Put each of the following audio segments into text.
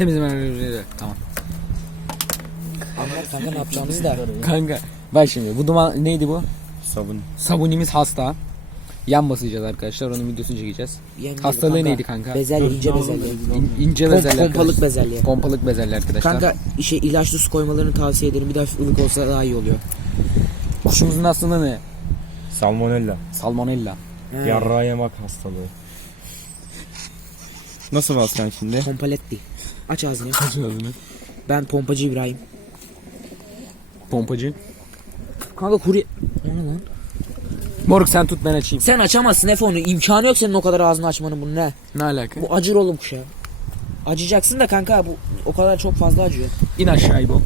Temizleme. Tamam. Anlat kanka ne yapacağımızı da. Kanka bak şimdi bu duman neydi bu? Sabun. Sabunimiz hasta. Yan basacağız arkadaşlar. Onun videosunu çekeceğiz. Hastalığı neydi kanka? Bezelye, ince bezelye. İnce bezelye. Pompalık bezelye. Pompalık bezelye arkadaşlar. Kanka ilaçlı su koymalarını tavsiye ederim. Bir de hafif ılık olsa daha iyi oluyor. Kuşumuzun aslında ne? Salmonella. Salmonella. Yarrağı yemek hastalığı. Nasıl baskacaksın şimdi? Pompaletti. Aç ağzını. Aç ağzını. Ben pompacı İbrahim. Pompacı. Kanka kurye... O ne lan? Moruk sen tut ben açayım. Sen açamazsın Efe onu. İmkanı yok senin o kadar ağzını açmanın, bunu ne? Ne alaka? Bu acır oğlum kuşa. Acıyacaksın da kanka, bu o kadar çok fazla acıyor. İn aşağı bu.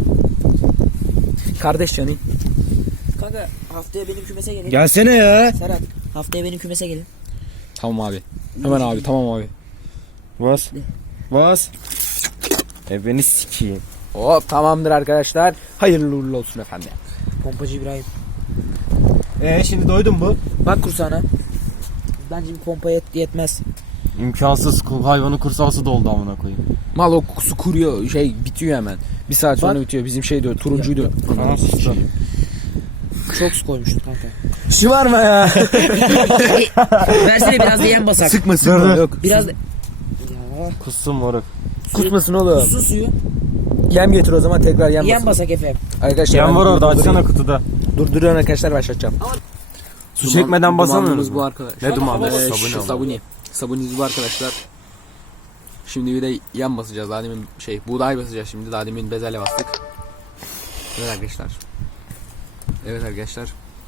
Kardeş canım. Kanka haftaya benim kümese gelin. Gelsene ya. Serhat, haftaya benim kümese gelin. Tamam abi. Hemen abi, tamam abi. Bas. Bas. Beni sikeyim. Hop tamamdır arkadaşlar. Hayırlı uğurlu olsun efendim. Pompacı İbrahim. Şimdi doydun mu? Bak kursağına. Bence bir pompa yetmez. İmkansız, hayvanın kursağısı doldu amına koyayım. Mal o su kuruyor, bitiyor hemen. Bir saat sonra Bak. bitiyor. Bizim şey diyor, turuncuydu. Tamam sus lan. Çok su koymuştun kanka. Şımarma ya. Versene biraz da yem basak. Sıkma sıkma. Yok. Biraz da... Ya. Kussun moruk. Kusmasın oğlum. Kussun suyu. Yem getir o zaman, tekrar yem Yem basın. basak Efe. Arkadaşlar Yan ben var orada, durdurayım. açsana kutuda. Durduruyorum arkadaşlar, başlatacağım. Su çekmeden basamıyoruz Dumanımız mu? bu arkadaşlar. Ne dumanı? Şu sabuni. Sabunimiz bu arkadaşlar. Şimdi bir de yem basacağız. Daha demin buğday basacağız şimdi. Daha demin bezelye bastık. Evet arkadaşlar. Evet arkadaşlar.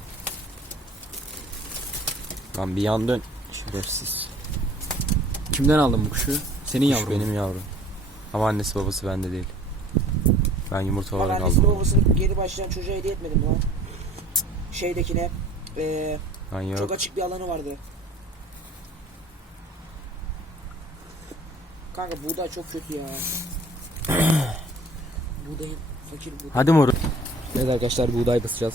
Lan bir yan dön. Şerefsiz. Kimden aldın bu kuşu? Senin yavrum. Benim yavrum. Ama annesi babası bende değil. Ben yumurta Bak olarak annesi aldım. babasını geri başlayan çocuğa hediye etmedim lan. Şeydekine. Lan yok. Çok açık bir alanı vardı. Kanka buğday çok kötü ya. Buğdayın fakir buğday. Hadi moruk. Evet arkadaşlar, buğday basacağız.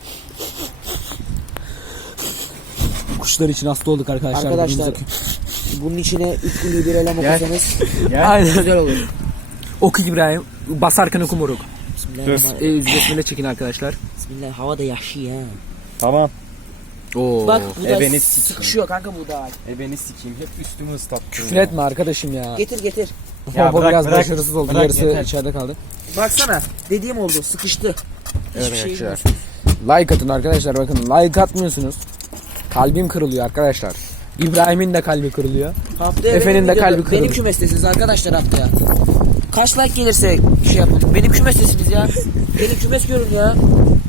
Kuşlar için hasta olduk arkadaşlar. Arkadaşlar bunun içine 3 gülü bir elem okusanız Aynen. güzel olur. Oku İbrahim. Basarken oku moruk. Bismillahirrahmanirrahim. Besmele çekin arkadaşlar. Bismillah, hava da yaşlı ya. Tamam. Oo. Bak buğday beni sikeyim. sıkışıyor kanka buğday. Beni sikeyim. Hep üstümü ıslattın. Küfür etme arkadaşım ya. Getir. Ya Bu bırak, biraz bırak. başarısız oldu. Bırak, Yarısı yeter. içeride kaldı. Baksana dediğim oldu, sıkıştı. Evet Hiçbir şey arkadaşlar. yok. Like atın arkadaşlar, bakın like atmıyorsunuz. Kalbim kırılıyor arkadaşlar. İbrahim'in de kalbi kırılıyor. Haftaya Efe'nin benim de videoda- kalbi kırıldı. Benim kümestesiniz arkadaşlar haftaya. Kaç like gelirse şey yapın. Benim kümestesiniz ya. Benim kümes görün ya.